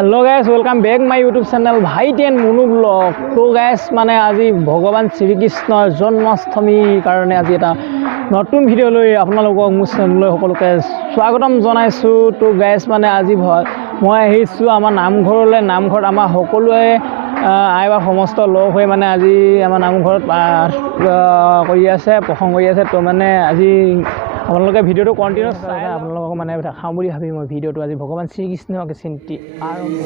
Hello guys welcome back my YouTube channel Bhaiti and Munu blog. तो guys माने আজি भगवान श्रीकृष्णर जन्माष्टमीर कारण আজি এটা নতুন ভিডিও লৈ আপোনালোকক মোৰ চেনেললৈ সকলোকে স্বাগতম জনাইছো। তো গাইস মানে আজি মই আহিছো আমাৰ নামঘৰলৈ। নামঘৰত আমাৰ সকলোৱে আইবা সমস্ত লগ হৈ মানে আজি আমাৰ নামঘৰত কৰি আছে প্ৰসংগ কৰি আছে। তো মানে আজি আপোনালোকে ভিডিওটো কন্টিনিউ চাই আপোনালোকক মানে দেখাম বুলি ভাবি মই ভিডিওটো আজি ভগৱান শ্ৰীকৃষ্ণক চিন্তি আৰম্ভ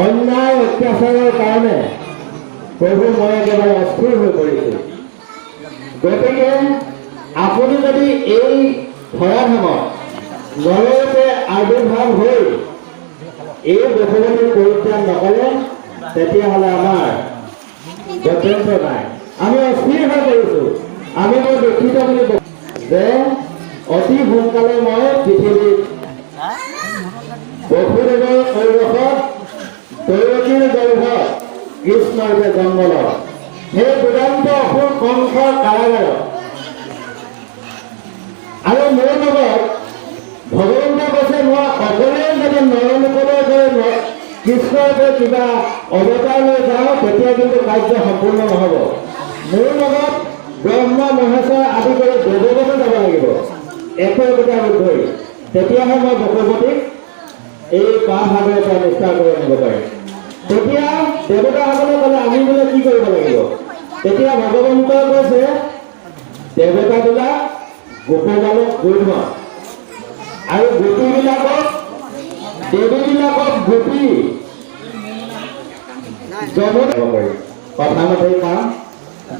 অন্যায় অত্যাচাৰৰ কাৰণে প্ৰভু মই একেবাৰে অস্থিৰ হৈ পৰিছোঁ। গতিকে আপুনি যদি এই ধৰাধামত নৰৰূপে আৱিৰ্ভাৱ হৈ এই বসৱনী পৰিত্ৰাণ নকৰে তেতিয়াহ'লে আমাৰ গত্যন্তৰ নাই। আমি অস্থিৰ হৈ পৰিছোঁ। আমি মই দুখিত বুলি যে অতি সোনকালে মই পৃথিৱীত বসুদেৱৰ ঔৰসত দৈৱকীৰ গৰ্ভত কৃষ্ণৰ যে জন্ম লয়, সেই দুৰন্ত অসুৰ কংসৰ কাৰাগাৰত আৰু মোৰ লগত ভগৱন্তই কৈছে মই অকলে যদি নৰলোকলৈ গৈ কৃষ্ণৰ পৰা কিবা অৱতাৰ লৈ যাওঁ তেতিয়া কিন্তু কাৰ্য সম্পূৰ্ণ নহ'ব। মোৰ লগত ব্ৰহ্মা মহেশ্বৰ আদি কৰি দেৱগতো যাব লাগিব একোটা ৰূপ ধৰি, তেতিয়াহে মই ভগৱতীক এই পাঁচ ভাগৰ পৰা নিষ্ঠা কৰি আনিব পাৰিম। তেতিয়া দেৱতাসকলে ক'লে আমি বোলে কি কৰিব লাগিব? তেতিয়া ভগৱন্তই কৈছে দেৱতাবিলাক গোপবালক গৌধ আৰু গোপীবিলাকক দেৱীবিলাকক গোপী কথামতেই কাম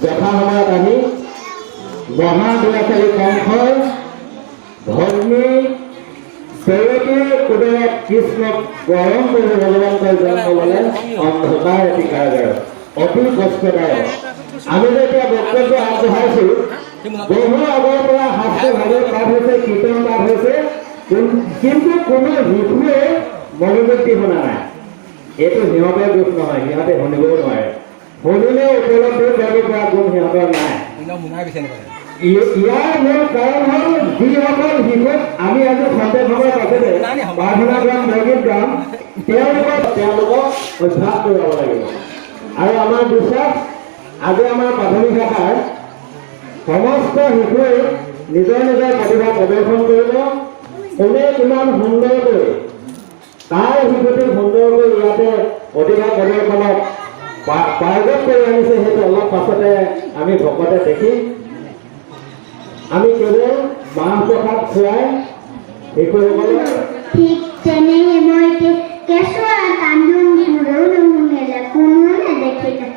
যথা সময়ত আহি মহাদুৰাচাৰী কংসৰ ভগ্নী দেৱকীৰ উদৰত কৃষ্ণক গ্ৰহণ কৰি ভগৱন্তৰ জন্ম ল'লে অন্ধকাৰ এটি কাৰাগাৰত, অতি কষ্টদায়ক। আমি যে এতিয়া বক্তব্য আগবঢ়াইছো বহু আগৰ পৰা শাস্ত্ৰ ভাগৱত পাঠ হৈছে, কীৰ্তন পাঠ হৈছে, কিন্তু কোনো শিশুৱে মনোযোগ দি শুনা নাই। এইটো সিহঁতৰ দুখ নহয়, সিহঁতে শুনিবও নোৱাৰে। শুনিলে উপলব্ধি কৰিব পৰা গুণ সিহঁতৰ নাই। ইয়াৰ মূল কাৰণ হ'ল যিসকল শিশুক আমি আজি সন্দেহ ভাৱৰ পাছতে প্ৰাৰ্থনা গাম, বৰগীত গাম, তেওঁলোকক অভ্যাস কৰিব লাগিব। আৰু আমাৰ বিশ্বাস আজি আমাৰ প্ৰাথমিক শাখাৰ সমস্ত শিশুৱে নিজৰ নিজৰ প্ৰতিভা প্ৰদৰ্শন কৰিব। কোনে কিমান সুন্দৰকৈ তাৰ শিশুটি সুন্দৰকৈ ইয়াতে প্ৰতিভা প্ৰদৰ্শনত পাৰ্গত কৰি আনিছে, সেইটো অলপ পাছতে আমি ভকতে দেখিম। আমি কেৱল মাহ প্ৰসাদ খুৱাই শিশুসকলক ঠিক তেনেহে মই কেঁচুৱা কান্দোন মোৰো নুশুনিলে, কোনো নেদেখিলে।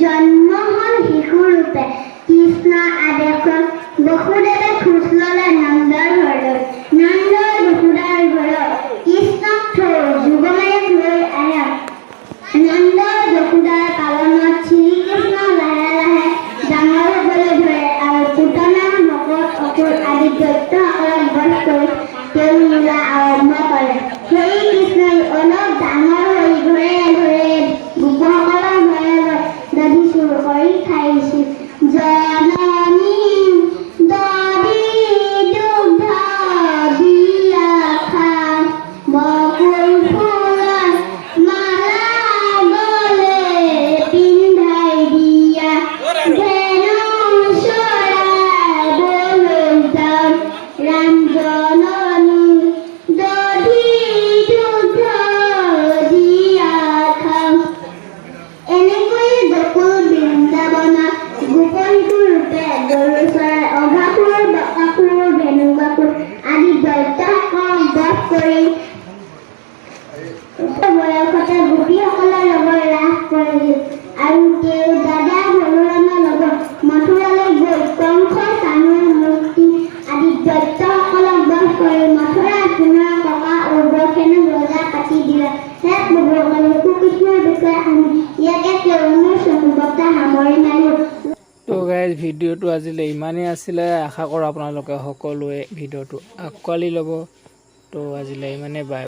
জন্ম হ'ল শিশুৰূপে কৃষ্ণ আদেশত বসুদেৱে খোজ ল'লে নন্দৰ ঘৰলৈ। নন্দৰ বসুদাৰ ঘৰত কৃষ্ণক থৈ যুগমায়াক লৈ আহে। নন্দৰ বসুদাৰ পালনত শ্ৰীকৃষ্ণ লাহে লাহে ডাঙৰ হ'বলৈ ধৰে আৰু পুতনা ভকত অসুৰ আদি দৈত্যসকলক বধ কৰি তেওঁ লীলা আৰম্ভ কৰে। সেই কৃষ্ণই অলপ ডাঙৰ হৈ ঘৰে ঘৰে গোপসকলৰ ঘৰে দধি চুৰ কৰি খাইছিল। জননী দধি দুগ্ধ দিয়া খা, বকুল ফুলৰ মালা গলে পিন্ধাই দিয়া, ধেনু চৰাই বলুতাম ৰাম জননী দধি দুগ্ধ দিয়া খা। এনেকৈ বকুল বৃন্দাবনত গোপশিশুৰ ৰূপে গৰু চৰাই, অঘাসুৰ, বকাসুৰ, ধেনু বাসুৰ আদি দৈত্যসকলক বধ কৰি বয়সতে গোপীসকলৰ লগত ৰাস কৰিছিল আৰু তেওঁ দাদা বলোৰামৰ লগত মথুৰালৈ গৈ কংস, চানুৰ, মূৰ্তি আদি দৈত্যসকলক বধ কৰি মথুৰাত পুনৰ ককা উগ্ৰসেনে ৰজা কাটি দিলে। হে প্ৰভুসকল, শিশুকৃষ্ণৰ বিষয়ে আমি ইয়াকে তেওঁৰ চমুকতা সামৰি মাৰিলোঁ। তো গাইজ ভিডিঅ'টো আজিলৈ ইমানেই আছিলে। আশা কৰোঁ আপোনালোকে সকলোৱে ভিডিঅ'টো আঁকোৱালি ল'ব। তো আজিলৈ ইমানেই, বাই।